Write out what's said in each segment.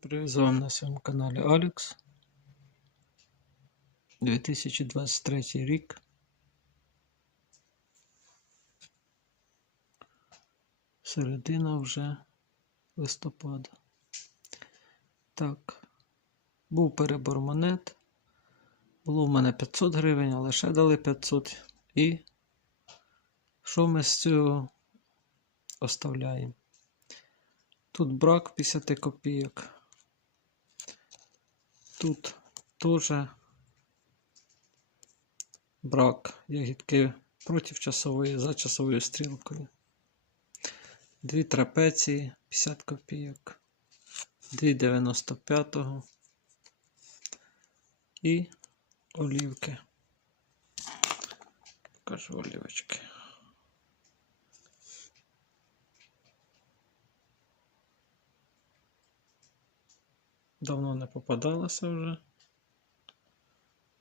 Привіт з вами на своєму каналі Алекс. 2023 рік. Середина вже листопада. Так, був перебор монет. Було в мене 500 гривень, але ще дали 500. І що ми з цього оставляємо? Тут брак 50 копійок. Тут теж брак ягідки проти часової за часовою стрілкою. Дві трапеції 50 копійок, дві 95-го і олівки. Покажу олівочки. Давно не попадалося вже.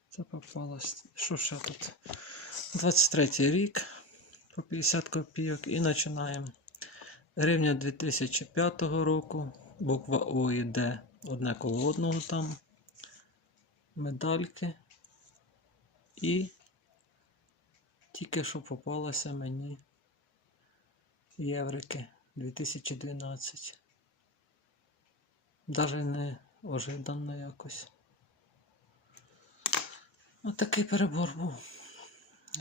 Це попалось. Що ще тут? 23 рік по 50 копійок і починаємо. Гривня 2005 року. Буква О і Д одне коло одного там. Медальки. І тільки що попалося мені єврики 2012. Даже не ожиданно якось. Ось такий перебор був.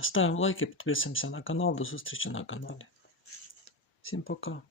Ставимо лайки, підписуємося на канал. До зустрічі на каналі. Всім пока.